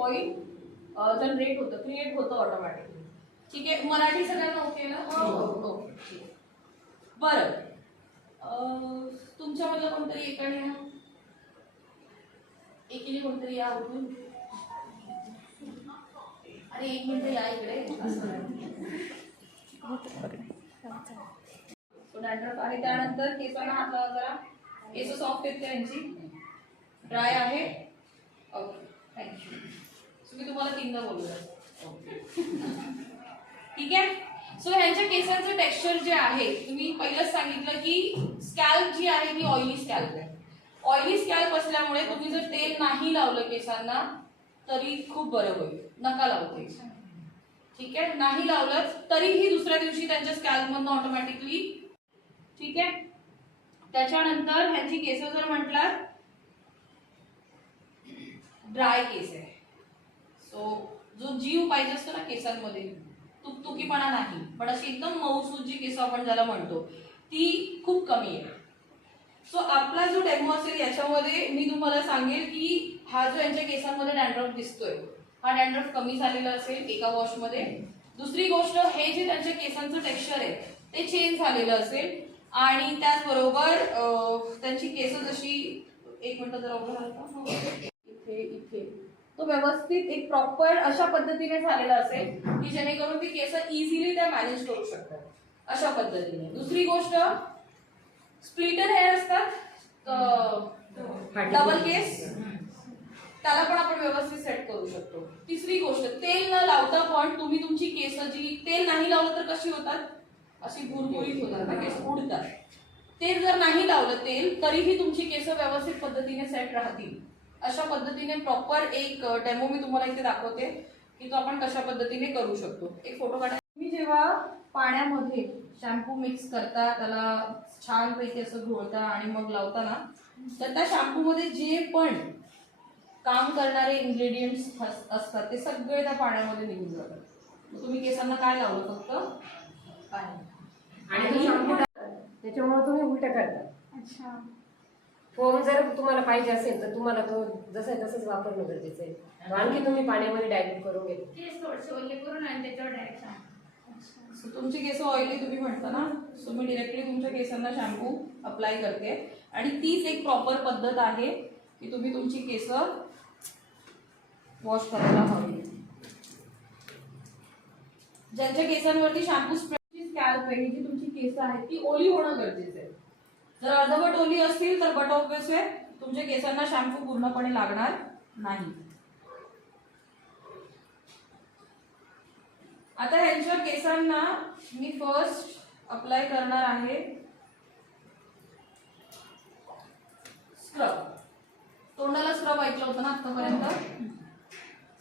Oil generate होतं, create होतं automatically. ठीक आहे, मराठी सगळ्यांना ओके ना? ओके ठीक आहे. बरं, तुमच्यामधलं कोणतरी एकाने एकीने कोणतरी या उठून. अरे 1 मिनिट या इकडे. डॅन्ड्रफ आहे. त्यानंतर केसांना हात लावा जरा. केस सॉफ्ट आहेत त्यांची, ड्राय आहे. Okay thank you. मी तुम्हाला 3दा बोलूया. ठीक आहे. सो ह्यांच्या केसांचं टेक्स्चर जे आहे, तुम्ही पहिलंच सांगितलं की स्कॅल्प जी आहे ती ऑइली स्कॅल्प आहे. ऑइली स्कॅल्प असल्यामुळे तुम्ही जर तेल नाही लावलं केसांना तरी खूप बरं होईल. नका लावते. ठीक आहे, नाही लावलं तरीही दुसऱ्या दिवशी त्यांच्या स्कॅल्प मधून ऑटोमॅटिकली. ठीक आहे. त्याच्यानंतर ह्यांची केस जर म्हटलं ड्राय केस आहे. सो जो जीव पाहिजे असतो ना केसांमध्ये, तुकतुकीपणा नाही, पण अशी एकदम मऊसूत जी केस आपण ज्याला म्हणतो ती खूप कमी आहे. सो आपला जो डेमो असेल याच्यामध्ये मी तुम्हाला सांगेल की हा जो यांच्या केसांमध्ये डॅन्ड्रफ दिसतोय हा डॅन्ड्रफ कमी झालेला असेल एका वॉशमध्ये. दुसरी गोष्ट, हे जे त्यांच्या केसांचं टेक्स्चर आहे ते चेंज झालेलं असेल आणि त्याचबरोबर त्यांची केस जशी 1 मिनिट जर उभं राहता इथे इथे तो व्यवस्थित एक प्रॉपर अशा पद्धतीने झालेला असेल की जेणेकरून ती केस इझिली त्या मॅनेज करू शकतात अशा पद्धतीने. दुसरी गोष्ट, स्प्लिटर हेअर असतात डबल केस, त्याला पण आपण व्यवस्थित सेट करू शकतो. तिसरी गोष्ट, तेल न लावता पण तुम्ही तुमची केस जी तेल नाही लावलं तर कशी होतात, अशी भुरभुरीत होतात ना, केस उडतात. तेल जर नाही लावलं तेल तरीही तुमची केस व्यवस्थित पद्धतीने सेट राहतील. अशा पद्धतीने प्रॉपर एक डेमो मी तुम्हाला इथे दाखवते की तो आपण कशा पद्धतीने करू शकतो. एक फोटो काढा. तुम्ही जेव्हा पाण्यामध्ये शॅम्पू मिक्स करता, त्याला छानपैकी असं घोळता आणि मग लावता ना, तर त्या शॅम्पू मध्ये जे पण काम करणारे इन्ग्रेडियंट्स असतात ते सगळे त्या पाण्यामध्ये निघून जातात. तुम्ही केसांना काय लावलं, फक्त पाणी आणि त्याच्यामुळे तुम्ही उलट करता. अच्छा, फोम जर तुम्हाला पाहिजे असेल तर तुम्हाला तो जसा तसंच वापरणं गरजेचं आहे. आणखी तुम्ही पाण्यामध्ये डायल्यूट करून घेता. केस थोडेसे ओले करून आणि त्याच्यावर डायरेक्ट सो तुमची केस ऑइली तुम्ही म्हणता ना, सो मी डिरेक्टली तुमच्या केसांना शॅम्पू अप्लाय करते आणि तीच एक प्रॉपर पद्धत आहे की तुम्ही तुमची केस वॉश करायला हवी. ज्यांच्या केसांवरती शॅम्पू स्प्रेची स्कॅल्प आहे, जी तुमची केस आहेत ती ओली होणं गरजेचं आहे. जर अर्धवट ओली असतील तर बट ऑब्वियस आहे तुमच्या केसांना शॅम्पू पूर्णपणे लागणार नाही. आता ह्यांच्या केसांना मी फर्स्ट अप्लाय करणार आहे स्क्रब. तोंडाला स्क्रब ऐकलं होतं ना आतापर्यंत.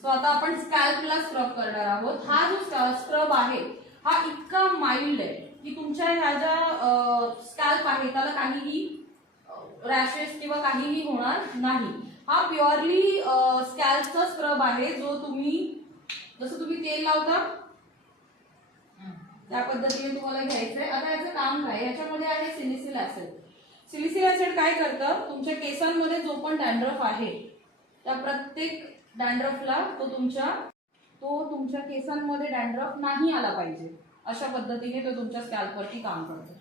सो आता आपण स्कॅल्पला स्क्रब करणार आहोत. हा जो स्क्रब आहे हा इतका माइल्ड आहे की तुमच्या ह्या ज्या स्कॅल्प आहे त्याला काहीही रॅशेस किंवा काहीही होणार नाही. हा प्युअरली स्कॅल्पचा स्क्रब आहे जो तुम्ही जसं तुम्ही तेल लावता त्या पद्धतीने तुम्हाला घ्यायचंय. आता याचं काम काय, याच्यामध्ये आहे सिलिसिल ऍसिड. सिलिसिल ऍसिड काय करतं, तुमच्या केसांमध्ये जो पण डॅन्ड्रफ आहे त्या प्रत्येक डॅन्ड्रफला तो तुमच्या केसांमध्ये डॅन्ड्रफ नाही आला पाहिजे अशा पद्धतीने तो तुमच्या स्कॅल्पवरती काम करतो.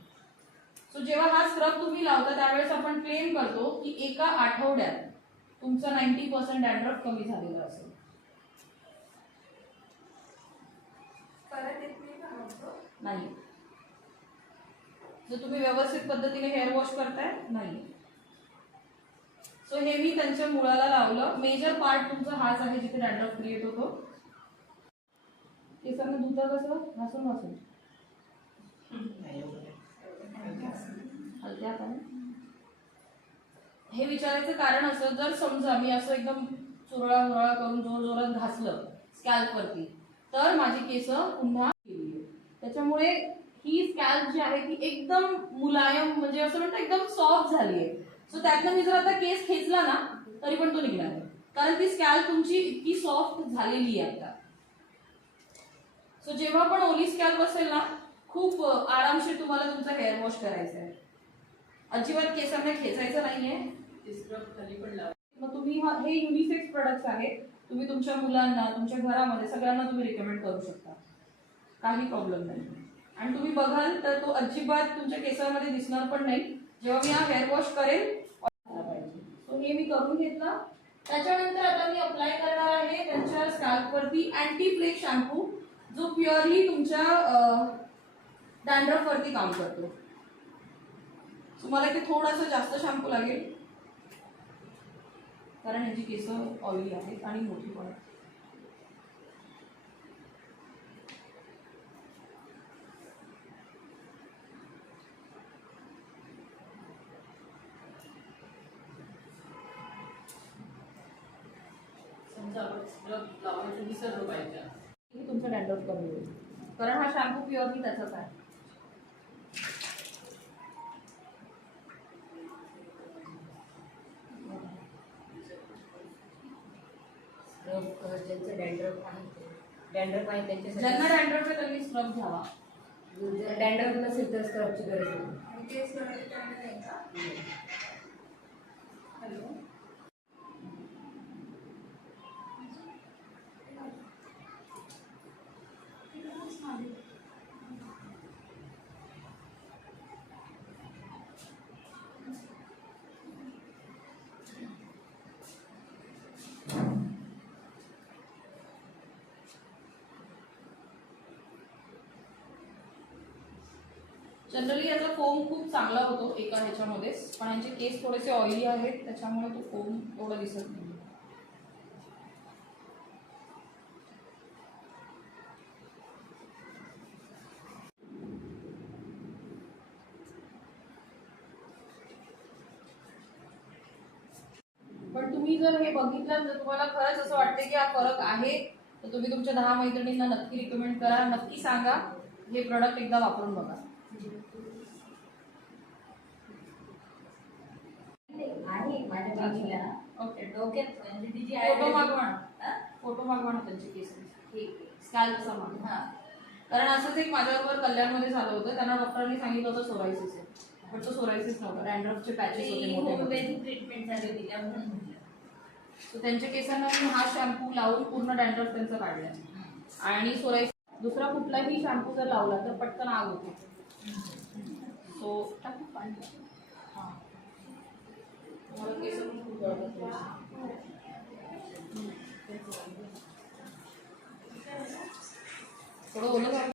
सो जेव्हा हा स्क्रब तुम्ही लावता त्यावेळेस आपण क्लेम करतो की एका आठवड्यात तुमचा 90% डॅन्ड्रफ कमी झालेला असेल. नाही, जर तुम्ही व्यवस्थित पद्धतीने हेअर वॉश करताय नाही. सो हे मी त्यांच्या मुळाला लावलं. मेजर पार्ट तुमचा हाच आहे जिथे डॅन्ड्रफ क्रिएट होतो. केसांना धुता कसं, घासून घासून हलक्या हाताने. हे विचारायचं कारण असं, जर समजा मी असं एकदम चुरळा मुरळा करून जोर जोरात घासलं स्कॅल्पवरती तर माझी केस पुन्हा गेली. त्याच्यामुळे ही स्कॅल्प जी आहे ती एकदम मुलायम, म्हणजे असं म्हणतं एकदम सॉफ्ट झाली आहे. सो त्यातनं मी जर आता केस खेचला ना तरी पण तो निघणार आहे, कारण ती स्कॅल्प तुमची इतकी सॉफ्ट झालेली आहे आता. सो जेव्हा पण ओली स्कॅल्प असेल ना, खूप आरामशीर तुम्हाला तुमचा हेअर वॉश करायचा आहे. अजिबात केसांना खेचायचं नाहीये. मग तुम्ही हे युनिसेक्स प्रोडक्ट्स आहेत. तुम्ही तुमच्या मुलांना, तुमच्या घरामध्ये सगळ्यांना तुम्ही रिकमेंड करू शकता, काही प्रॉब्लेम नाही. आणि तुम्ही बघाल तर तो अजिबात तुमच्या केसांमध्ये दिसणार पण नाही. जेव्हा मी हा हेअर वॉश करेल पाहिजे, सो हे मी करून घेतला. त्याच्यानंतर आता मी अप्लाय करणार आहे त्यांच्या स्कॅल्पवरती अँटी फ्लेक शॅम्पू, जो प्युअरली तुमच्या डॅन्ड्रफ वरती काम करतो. तुम्हाला इथे थोडासा जास्त शॅम्पू लागेल, कारण ह्याची केस ऑइली आहेत आणि मोठी पण आहेत. समजा आपण स्क्रब लावायचं विसरलो पाहिजे, की तुमचं डॅन्ड्रफ कमी होईल, कारण हा शॅम्पू प्युअरली त्याचाच आहे. ज्यांचं डॅन्ड्रफ आहे त्यांच्यासाठी ज्यांना डॅन्ड्रफ आहे त्यांनी स्क्रब घ्यावा. जर डॅन्ड्रफ नसेल तर स्क्रबची गरज नाही. आणि केस गळती त्यामुळे नाही का? हॅलो. जनरली याचा फोम खूप चांगला होतो एका ह्याच्यामध्येच, पण यांचे केस थोडेसे ऑइली आहेत त्याच्यामुळे तो फोम एवढा दिसत नाही. पण तुम्ही जर हे बघितलं, जर तुम्हाला खरंच असं वाटतं की हा फरक आहे, तर तुम्ही तुमच्या 10 मैत्रिणींना नक्की रिकमेंड करा, नक्की सांगा हे प्रोडक्ट एकदा वापरून बघा. आहे माझ्या बहिणीला ओके, डोक्यात म्हणजे तिची फोटो मागवा हा? ना, फोटो मागवा ना त्यांचे केस. ठीक आहे, स्कॅल्पचा मागवा. हा. कारण असंच एक माझ्याबरोबर कल्याणमध्ये झालं होतं, त्यांना डॉक्टरांनी सांगितलं होतं सोरायसिस आहे, पण तो सोरायसिस नव्हता, डॅन्ड्रफचे पॅचेस होते मोठे. होमिओपॅथिक ट्रीटमेंट झाली होती त्यामुळे म्हटलं. तर त्यांच्या केसांना मी हा शॅम्पू लावून पूर्ण डॅन्ड्रफ त्यांचं काढलं. आणि सोरायसिस दुसरा कुठलाही शॅम्पू जर लावला तर पटकन आग होते. सो टाकू पाणी. हां, मला केस पण खूप गळतात. थोडं ओलं झालं.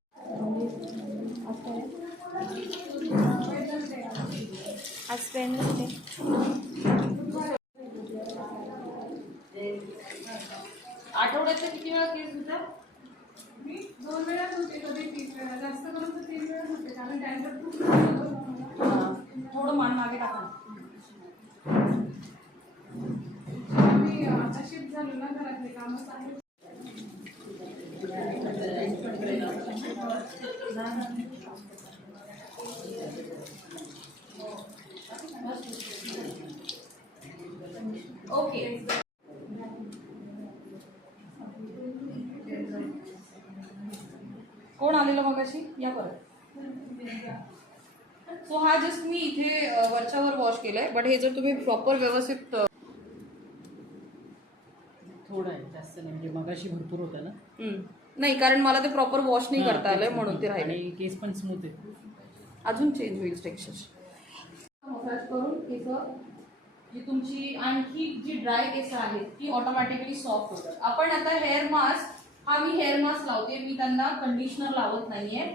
आज वेडनेसडे. आठवड्याचे किती वेळा केस धुता? मी 2 वेळा होते, कधी 3 वेळा, जास्त करून तर 3 वेळा होते, कारण डॅन्ड्रफ खूप होतो. थोडं मान मागे टाका ना. मी आता शिफ्ट झालो ना, घरातले कामच आहे. ओके. कोण आलेलं मगाशी? या परत. सो हा जस्ट मी इथे वरच्यावर वॉश केलाय, बट हे जर तुम्ही प्रॉपर व्यवस्थित थोडं आहे, जास्त नाही. म्हणजे मगाशी भरपूर होतं ना, नाही, कारण मला ते प्रॉपर वॉश नाही करता आलंय म्हणून ते राहिले. आणि केस पण स्मूथ आहे. अजून चेंज होईल टेक्स्चर. मसाज करून केस जी तुमची आणखी जी ड्राय केस आहेत ती ऑटोमॅटिकली सॉफ्ट होतात. आपण आता हेअर मास्क, हा मी हेअर मास्क लावते, मी त्यांना कंडिशनर लावत नाहीये.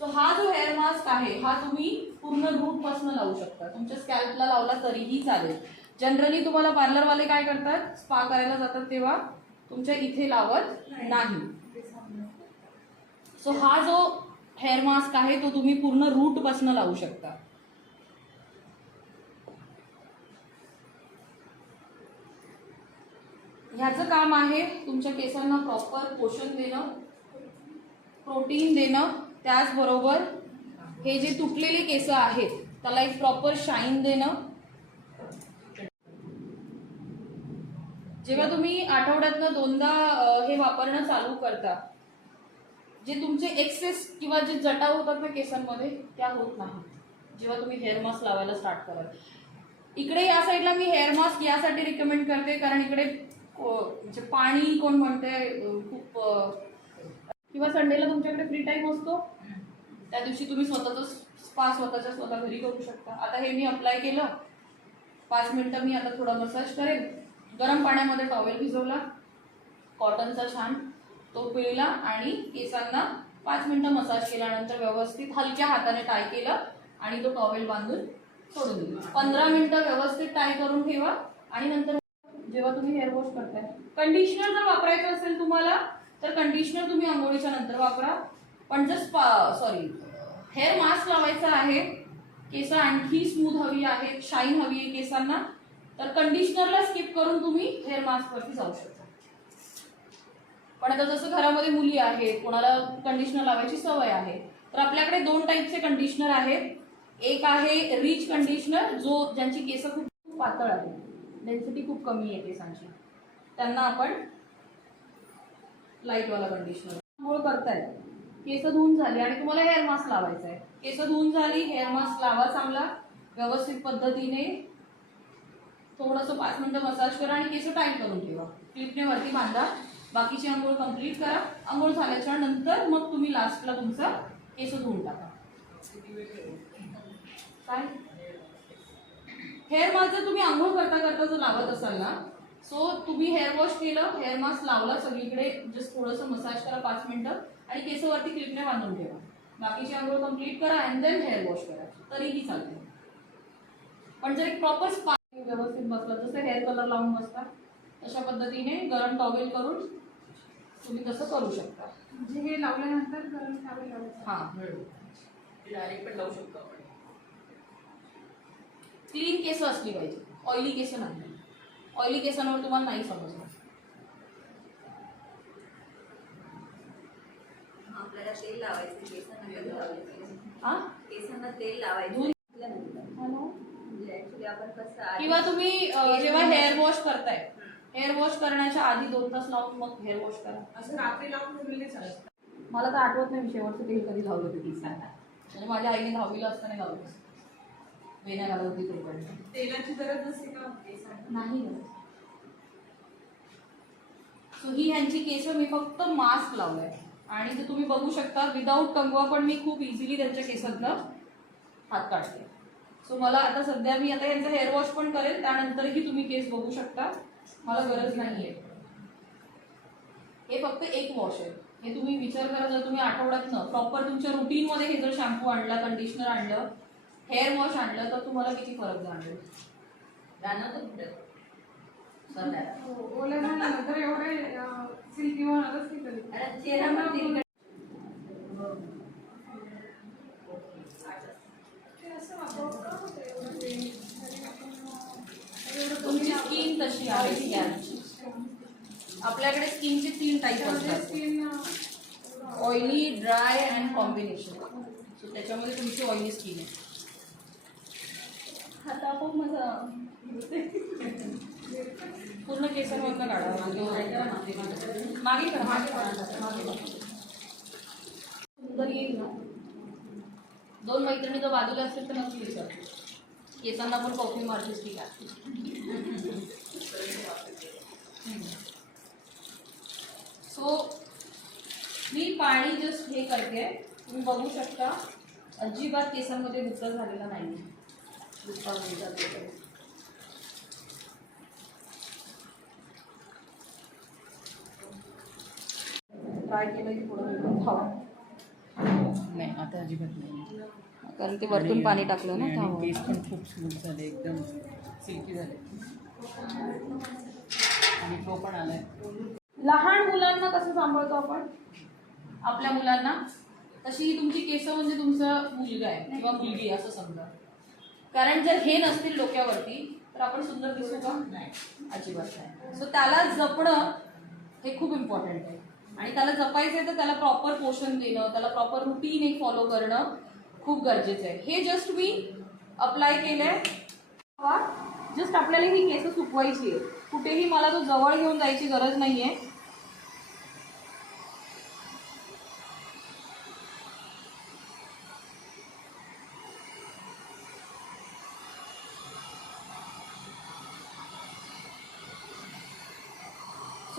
सो हा जो हेअर मास्क आहे हा तुम्ही पूर्ण रूट पासून लावू शकता, तुमच्या स्कॅल्पला लावला तरीही चालेल. जनरली तुम्हाला पार्लरवाले काय करतात, स्पा करायला जातात तेव्हा तुमच्या इथे लावत नाही. सो हा जो हेअर मास्क आहे तो तुम्ही पूर्ण रूट पासून लावू शकता. ह्याचं काम आहे तुमच्या केसांना प्रॉपर पोषण देणं, प्रोटीन देणं, त्याचबरोबर हे जे तुटलेले केस आहेत त्याला एक प्रॉपर शाईन देणं. जेव्हा तुम्ही आठवड्यातनं 2दा हे वापरणं चालू करता, जे तुमचे एक्सेस किंवा जे जटा होतात ना केसांमध्ये त्या होत नाही जेव्हा तुम्ही हेअर मास्क लावायला स्टार्ट कराल. इकडे या साईडला मी हेअर मास्क यासाठी रिकमेंड करते कारण इकडे म्हणजे पाणी कोण म्हणते खूप किंवा संडेला तुमच्याकडे फ्री टाईम असतो, त्या दिवशी तुम्ही स्वतःच स्पा स्वतः घरी करू शकता. आता हे मी अप्लाय केलं, 5 मिनिटं मी आता थोडा मसाज करेन. गरम पाण्यामध्ये टॉवेल भिजवला कॉटनचा छान, तो पिळला आणि केसांना 5 मिनिटं मसाज केल्यानंतर व्यवस्थित हलक्या हाताने टाय केलं आणि तो टॉवेल बांधून सोडून दिला. 15 मिनिटं व्यवस्थित टाय करून ठेवा आणि नंतर जेव्हा तुम्ही हेअर वॉश करताय, कंडिशनर जर वापरायचं असेल तुम्हाला तर कंडिशनर तुम्ही आंघोळीच्या नंतर वापरा. पण जर हेअर मास्क लावायचा आहे, केस आणखी स्मूथ हवी आहे, शाईन हवी आहे केसांना, तर कंडिशनरला स्किप करून तुम्ही हेअर मास्कवरती जाऊ शकता. पण आता जसं घरामध्ये मुली आहेत, कोणाला कंडिशनर लावायची सवय आहे, तर आपल्याकडे 2 टाईपचे कंडिशनर आहेत. एक आहे रिच कंडिशनर, ज्यांची केस खूप पातळ आहे, डेन्सिटी खूप कमी आहे केसांची, त्यांना आपण लाईटवाला कंडिशनर आंघोळ करताय, केस धुवून झाली आणि तुम्हाला हेअर मास्क लावायचा आहे. केस धुवून झाली, हेअर मास्क लावा चांगला व्यवस्थित पद्धतीने, थोडंसं 5 मिनिटं मसाज करा आणि केस टाईट करून ठेवा. क्लिपने वरती बांधा, बाकीची आंघोळ कंप्लीट करा. आंघोळ झाल्याच्या नंतर मग तुम्ही लास्टला तुमचा केस धुवून टाका. काय हेअर मास्क जर तुम्ही आंघोळ करता करता जर लावत असाल ना, सो तुम्ही हेअर वॉश केलं, हेअर मास्क लावला, सगळीकडे जस्ट थोडंसं मसाज करा 5 मिनिटं आणि केसवरती क्लिपने बांधून ठेवा. बाकीची आंघोळ कंप्लीट करा अँड देन हेअर वॉश करा, तरीही चालते. पण जर एक प्रॉपर स्पा व्यवस्थित बसला, जसं हेअर कलर लावून बसता तशा पद्धतीने गरम टॉवेल करून तुम्ही तसं करू शकता. म्हणजे हे लावल्यानंतर गरम टॉवेल लावायचं. हां, डायरेक्ट पण लावू शकतो आपण. क्लीन केस असली पाहिजे, ऑइली केस नाही. ऑइली केसांवर तुम्हाला नाही समजणार. आपल्याला तेल लावायचं केसांना कधी लावायचं? हां, केसांना तेल लावायचं म्हणजे ऍक्च्युली आपण कसं किंवा तुम्ही जेव्हा हेअर वॉश करताय, हेअर वॉश करण्याच्या आधी 2 तास लावून मग हेअर वॉश करा. असं रात्री लावून ठेवलेले चालतं. मला तर आठवत नाही शेवटचं तेल कधी लावलं होतं केसांना. म्हणजे माझ्या आईने 10वीला असताना लावलं, वेण्या घालत होती तोपर्यंत. तेलाची गरज नसते का केसांना? नाही. सो ही ह्यांची केस मी फक्त मास्क लावलाय आणि ते तुम्ही बघू शकता विदाऊट कंगवा पण मी खूप इझिली त्यांच्या केसातनं हात काढते. सो मला आता सध्या मी आता यांचा हेअर वॉश पण करेल, त्यानंतरही तुम्ही केस बघू शकता, मला गरज नाहीये. हे फक्त एक वॉश आहे. हे तुम्ही विचार करा, जर तुम्ही आठवड्यातनं प्रॉपर तुमच्या रुटीनमध्ये हे जर शॅम्पू आणला, कंडिशनर आणलं, हेअर वॉश आणलं, तर तुम्हाला किती फरक जाणवेल. जाणवतं कुठं ओल्या झाल्यानंतर एवढे सिल्की होणारच नाही कधी. आणि चेहरा ते असं वापरून का होतं एवढं ते? तुमची स्किन तशी आहे स्कॅल्पची. आपल्याकडे स्किनचे 3 टाईप असतात, skin oily, dry and combination. So त्याच्यामध्ये तुमची ऑइली स्किन आहे. आता आपण पूर्ण केसांवरनं काढा, मागे करा. सुंदर येईल ना. 2 मैत्रिणी जर बाजूला असतील तर नक्की विचार. केसांना पण कॉफी मारतेस की काय. सो मी पाणी जस्ट हे करते, तुम्ही बघू शकता अजिबात केसांमध्ये दुसरा झालेला नाही. दुसरा ट्राय केलं की थोडं खावा, नाही आता अजिबात नाही. कारण ते वरतून पाणी टाकलं ना आणि त्यामुळे. केस पण खूप स्मूथ झाले, एकदम सिल्की झाले आणि ग्लो पण आलाय. लहान मुलांना कसं सांभाळतो आपण आपल्या मुलांना, तशी ही तुमची केस म्हणजे तुमचा मुलगा आहे किंवा मुलगी असं समजा. कारण जर हे नसतील डोक्यावरती तर आपण सुंदर दिसू का? नाही, अजिबात नाही. सो त्याला जपणं हे खूप इम्पॉर्टंट आहे आणि त्याला जपायचं आहे तर त्याला प्रॉपर पोषण देणं, त्याला प्रॉपर रुटीन एक फॉलो करणं खूप गरजेचं आहे. हे जस्ट मी अप्लाय केलंय. जस्ट आपल्याला ही केस सुकवायची आहे, कुठेही मला तो जवळ घेऊन जायची गरज नाहीये.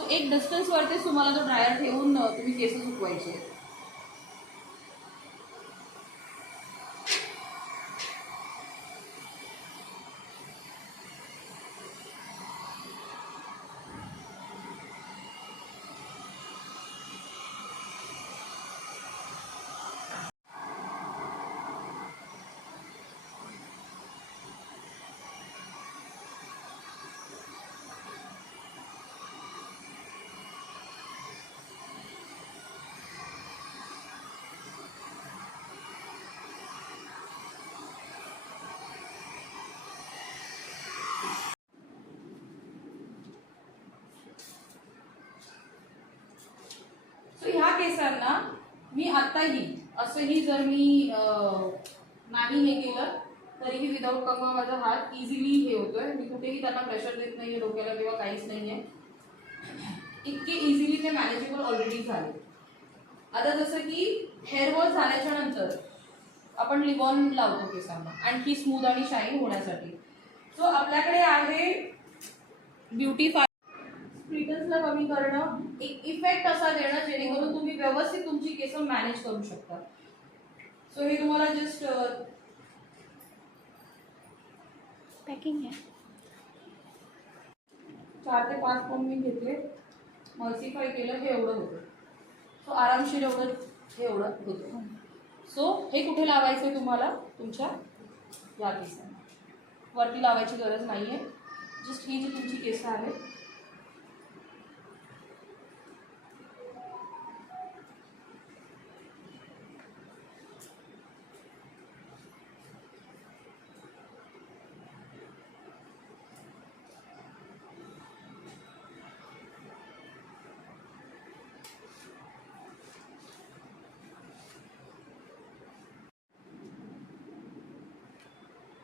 सो एक डिस्टन्सवरतीच तुम्हाला तो ड्रायर ठेवून तुम्ही केस सुकवायचे. सो ह्या केसांना मी आत्ताही असंही जर मी नाही हे केलं तरीही विदाऊट कंगवा माझा हात इझिली हे होतोय. मी कुठेही त्यांना प्रेशर देत नाहीये डोक्याला किंवा काहीच नाहीये. इतके इझिली ते मॅनेजेबल ऑलरेडी झाले. आता जसं की हेअर वॉश झाल्याच्या नंतर आपण लिबॉन लावतो केसांना आणखी स्मूथ आणि शाईन होण्यासाठी. सो आपल्याकडे आहे ब्युटीफाय. स्प्लिटन्सला कमी करणं, एक इफेक्ट असा देणं जेणेकरून तुम्ही व्यवस्थित तुमची केस मॅनेज करू शकता. सो हे तुम्हाला जस्ट पॅकिंग आहे. 4 ते 5 पॉईंट मी घेतले, मल्सिफाय केलं, हे एवढं होतं. सो आरामशीर एवढं होतं. सो हे कुठे लावायचं तुम्हाला तुमच्या या केसांना, वरती लावायची गरज नाही आहे. जस्ट ही जी तुमची केस आहे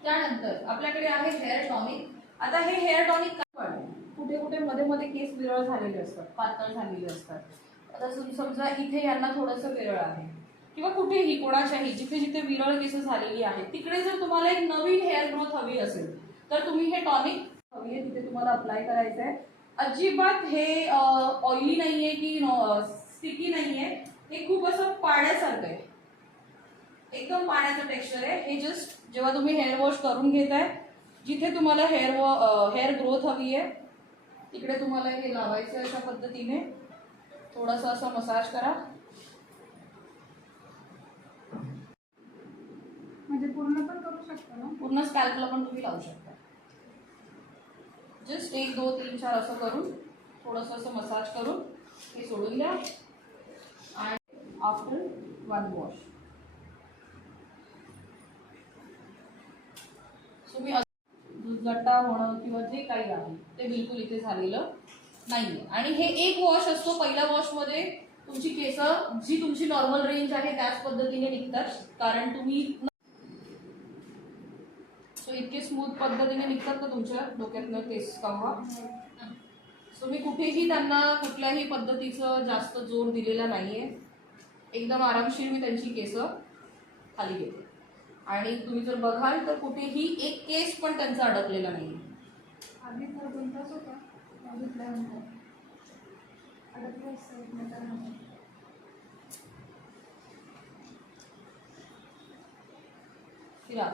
त्यानंतर आपल्याकडे आहे हेअर टॉनिक. आता हे हेअर टॉनिक काय, कुठे कुठे मध्ये मध्ये केस विरळ झालेले असतात, पातळ झालेले असतात. आता समजा इथे यांना थोडंसं विरळ आहे किंवा कुठेही कोणाच्याही जिथे जिथे विरळ केस झालेली आहेत तिकडे जर तुम्हाला एक नवीन हेअर ग्रोथ हवी असेल तर तुम्ही हे टॉनिक हवी आहे तिथे तुम्हाला अप्लाय करायचं आहे. अजिबात हे ऑइली नाहीये की स्टिकी नाहीये, हे खूप असं पाण्यासारखं आहे, एकदम पाण्याचं टेक्स्चर आहे. हे जस्ट जेव्हा तुम्ही हेअर वॉश करून घेताय जिथे तुम्हाला हेअर ग्रोथ हवी आहे तिकडे तुम्हाला हे लावायचं. अशा पद्धतीने थोडंसं असं मसाज करा. म्हणजे पूर्ण पण करू शकतो ना? पूर्ण स्कॅल्पला पण तुम्ही लावू शकता. जस्ट 1 2 3 4 असं करून थोडंसं असं मसाज करून हे सोडून द्या. आणि आफ्टर 1 वॉश तुम्ही गट्टा होणं किंवा जे काही आहे ते बिलकुल इथे झालेलं नाहीये. आणि हे एक वॉश असतो. पहिल्या वॉशमध्ये तुमची केस जी तुमची नॉर्मल रेंज आहे त्याच पद्धतीने निघतात, कारण तुम्ही सो इतके स्मूथ पद्धतीने निघतात का तुमच्या डोक्यातनं केस कंगवा. तुम्ही कुठेही त्यांना कुठल्याही पद्धतीचं जास्त जोर दिलेला नाहीये. एकदम आरामशीर मी त्यांची केस खाली घेते आणि तुम्ही जर बघाल तर कुठेही एक केस पण त्यांचा अडकलेला नाही. आधी तर 2 तास होता बघितल्यानंतर अडकलं असतं एकमेकांना. फिरा.